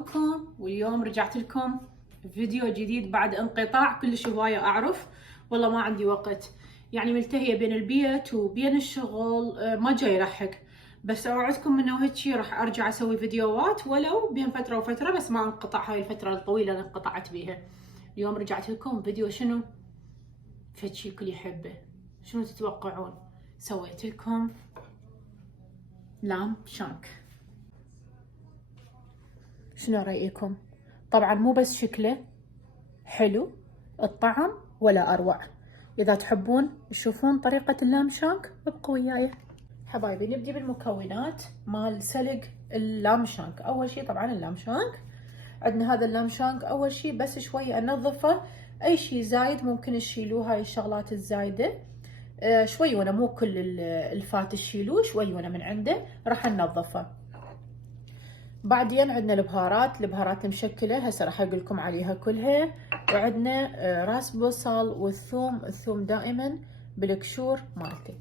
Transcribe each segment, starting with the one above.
شلونكم؟ واليوم رجعت لكم فيديو جديد بعد انقطاع كلش هواية اعرف. والله ما عندي وقت، يعني ملتهية بين البيت وبين الشغل، ما جاي يلحق. بس اوعدكم انه هيك راح ارجع اسوي فيديوهات ولو بين فترة وفترة، بس ما انقطع هاي الفترة الطويلة اللي انقطعت بيها. اليوم رجعت لكم فيديو شنو؟ فد شي الكل يحبه. شنو تتوقعون؟ سويت لكم لام شانك. شنو رأيكم؟ طبعا مو بس شكله حلو، الطعم ولا أروع. إذا تحبون تشوفون طريقة اللام شانك ابقوا وياي. حبايبي نبدي بالمكونات مال سلق اللام شانك. أول شي طبعا اللام شانك، عندنا هذا اللام شانك. أول شي بس شوي أنظفه، أي شي زايد ممكن تشيلوه، هاي الشغلات الزايدة شويونة، مو كل الفات تشيلوه، شويونة من عنده راح ننظفه. بعدين عندنا البهارات المشكلة، هسه راح اقول لكم عليها كلها. وعندنا راس بصل الثوم دائما بالقشور مالته.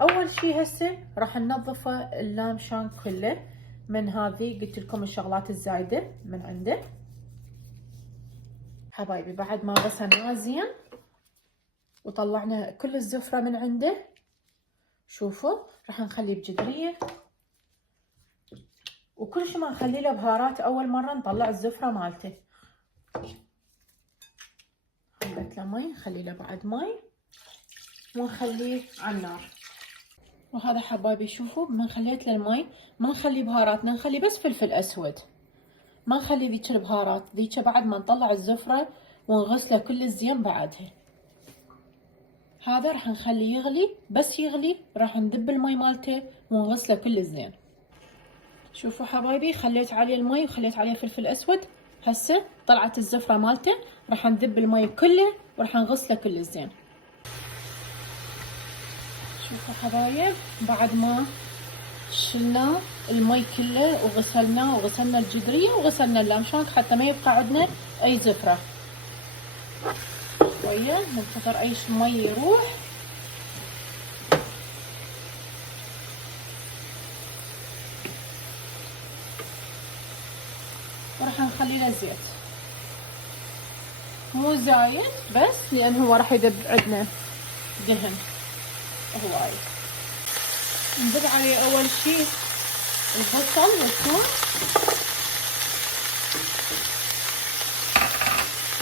اول شي هسه راح ننظفه اللام شانك كله من هذه، قلت لكم الشغلات الزايدة من عنده. حبايبي بعد ما غسلناه زين وطلعنا كل الزفرة من عنده، شوفوا راح نخليه بجدرية، وكل شي ما نخلي له بهارات. اول مره نطلع الزفره مالته، حطيت له مي، نخلي له بعد مي ونخليه على النار. وهذا حبايبي شوفوا، ما خليت له المي، ما نخلي بهاراتنا، نخلي بس فلفل اسود، ما نخلي ذيك البهارات ذيك بعد ما نطلع الزفره ونغسله كل الزين بعدها. هذا راح نخليه يغلي، بس يغلي راح نذب المي مالته ونغسله كل الزين. شوفوا حبايبي خليت عليه المي وخليت عليه فلفل اسود، هسه طلعت الزفره مالته، راح نذب المي كله وراح نغسله كل الزين. شوفوا حبايب بعد ما شلنا المي كله وغسلناه وغسلنا الجدريه وغسلنا اللام شانك حتى ما يبقى عندنا اي زفره، شويه ننتظر اي مي يروح. وراح نخلي له زيت مو زايد، بس لان هو راح يذب عندنا دهن هواي. نذب عليه اول شي البصل والثوم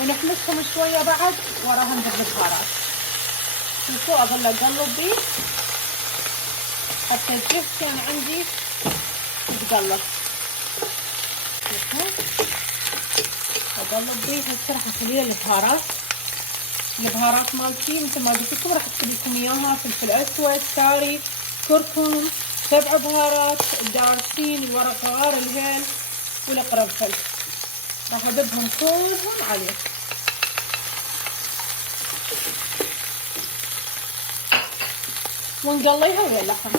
ونحمسهم شويه، بعد وراها نذب البهارات. شوفوا اظل اقلب بيه حتى الجهتين عندي تتقلب. شوفوا اقلب بيه هسه راح نخلي له البهارات مالتي مثل ما قلت لكم، راح اكتب لكم اياها: فلفل اسود، كاري، كركم، 7 بهارات، الدارسين، الورق غار، الهيل والقرنفل. راح اذبهم كلهم عليه. ونقليها ويا اللحم.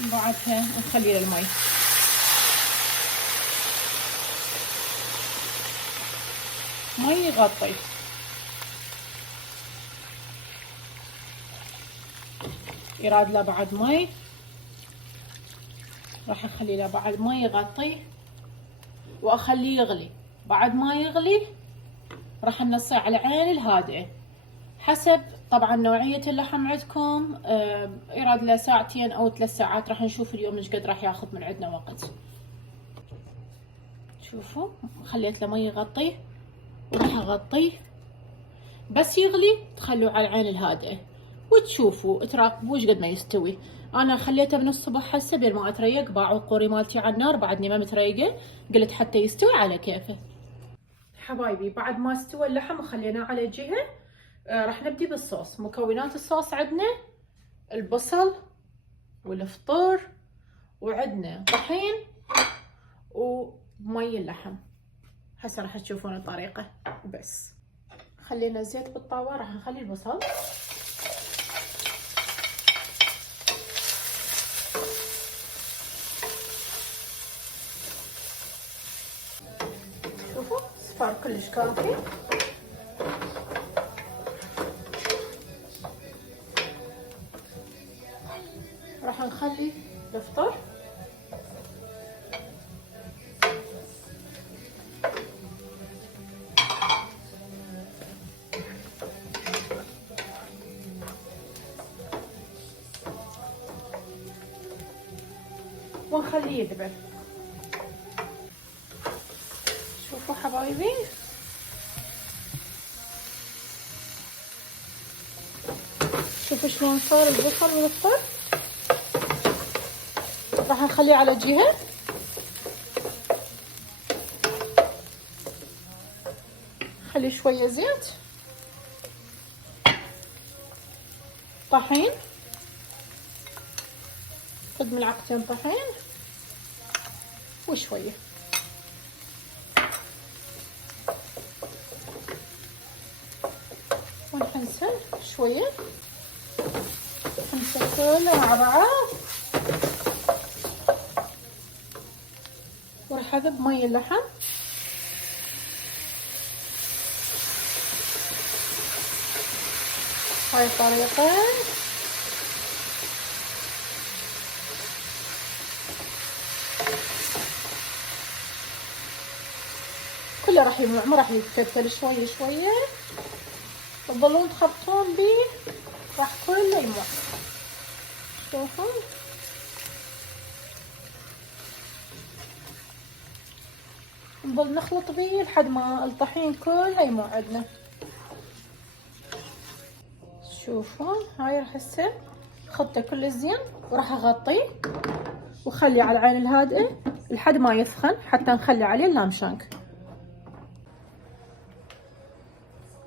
بعدها نخلي له المي. مي يغطي. يراد له بعد مي، راح اخلي له بعد مي يغطيه واخليه يغلي. بعد ما يغلي راح نصيه على العين الهادئة، حسب طبعا نوعية اللحم عندكم. يراد له ساعتين او 3 ساعات، راح نشوف اليوم ايش قد راح ياخذ من عندنا وقت. شوفوا خليت له مي يغطيه وراح اغطيه، بس يغلي تخلوه على العين الهادئة وتشوفوا تراقبوا ايش قد ما يستوي. انا خليته من الصبح هسه بين ما اتريق، باعوا قوري مالتي على النار، بعدني ما متريقه، قلت حتى يستوي على كيفه. حبايبي بعد ما استوى اللحم وخليناه على جهه، راح نبدي بالصوص. مكونات الصوص عندنا البصل والفطور، وعندنا طحين ومي اللحم. هسه راح تشوفون الطريقه. بس خلينا الزيت بالطاوه، راح نخلي البصل صفار كلش كافي. راح نخلي الفطر ونخليه يذبل. شوفوا حبايبي شوفوا شلون صار البصل والثوم. راح نخليه على جهة. خلي شوية زيت، طحين، خذ ملعقتين طحين وشوية. ونحنسل شوية، نحنسل كله مع بعض. وراح اذب مي اللحم. هاي الطريقة. كله راح يمنع، ما راح يتكتل. شوية شوية تظلون تخبطون بيه، راح كله يمنع. شوفوا نظل نخلط بيه لحد ما الطحين كله يموع عندنا. شوفوا هاي راح هسه خطه كل زين، وراح اغطيه وخليه على العين الهادئه لحد ما يسخن حتى نخلي عليه اللامشانك.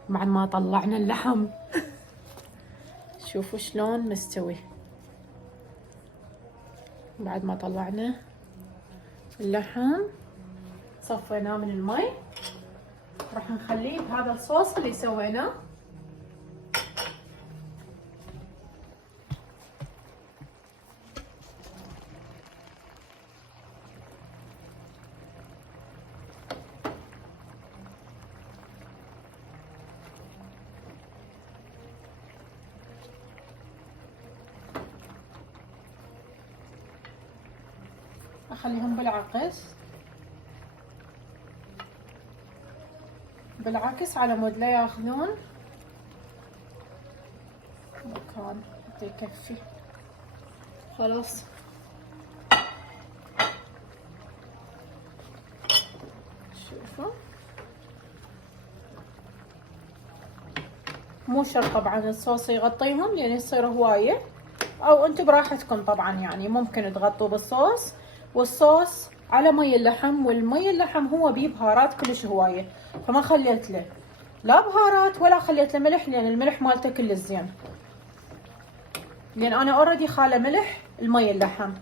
بعد ما طلعنا اللحم شوفوا شلون مستوي. بعد ما طلعنا اللحم صفيناه من المي، راح نخليه بهذا الصوص اللي سويناه. اخليهم بالعكس على مود لا ياخذون مكان حتى يكفي. خلاص شوفوا، مو شرط طبعا الصوص يغطيهم لان يصير هوايه، او انتم براحتكم طبعا. يعني ممكن تغطوا بالصوص، والصوص على مي اللحم، والمي اللحم هو بيه بهارات كلش هوايه، فما خليت له لا بهارات ولا خليت له ملح، لان الملح مالته كل زين، لان انا اوريدي خاله ملح المي اللحم،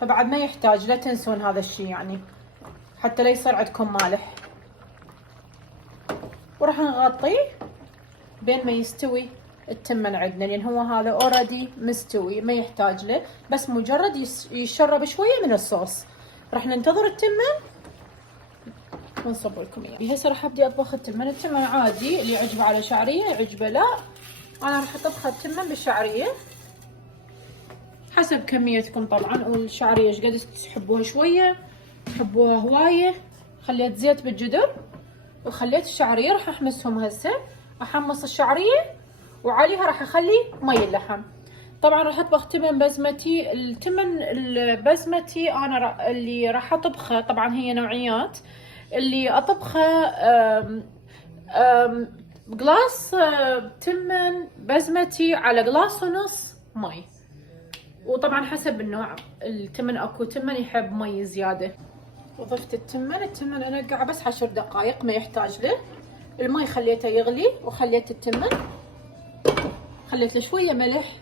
فبعد ما يحتاج. لا تنسون هذا الشيء يعني، حتى لا يصير عندكم مالح. وراح نغطيه بين ما يستوي التمن عندنا، لان هو هذا اوريدي مستوي ما يحتاج له، بس مجرد يشرب شويه من الصوص. راح ننتظر التمن ونصب لكم اياه. هسه راح ابدي اطبخ التمن. التمن عادي، اللي يعجبه على شعريه يعجبه لا. انا راح اطبخ التمن بالشعريه حسب كميتكم طبعا، والشعريه ايش قد تحبوها، شويه تحبوها هوايه. خليت زيت بالجدر وخليت الشعريه، راح احمسهم هسه. احمص الشعريه وعليها راح اخلي مي اللحم. طبعا راح اطبخ تمن بسمتي. التمن البسمتي انا اللي راح اطبخه، طبعا هي نوعيات اللي اطبخه قلاص تمن بسمتي على قلاص ونص مي. وطبعا حسب النوع، التمن اكو تمن يحب مي زياده. وضفت التمن انقعه بس 10 دقائق، ما يحتاج له. المي خليته يغلي، وخليت التمن خليت له شويه ملح،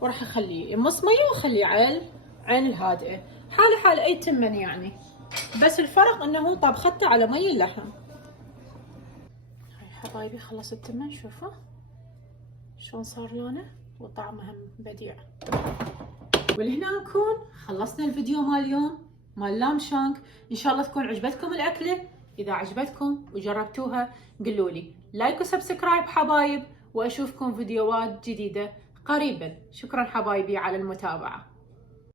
وراح اخليه يمص ميه واخليه على عين الهادئه، حال اي تمن يعني، بس الفرق انه طبخته على مي اللحم. هاي حبايبي خلص التمن، شوفوا شلون صار لونه وطعمه هم بديع. ولهنا نكون خلصنا الفيديو مال اليوم مال لام شانك. ان شاء الله تكون عجبتكم الاكله. اذا عجبتكم وجربتوها قولوا لي لايك وسبسكرايب حبايب، واشوفكم فيديوهات جديده قريبا. شكرا حبايبي على المتابعه.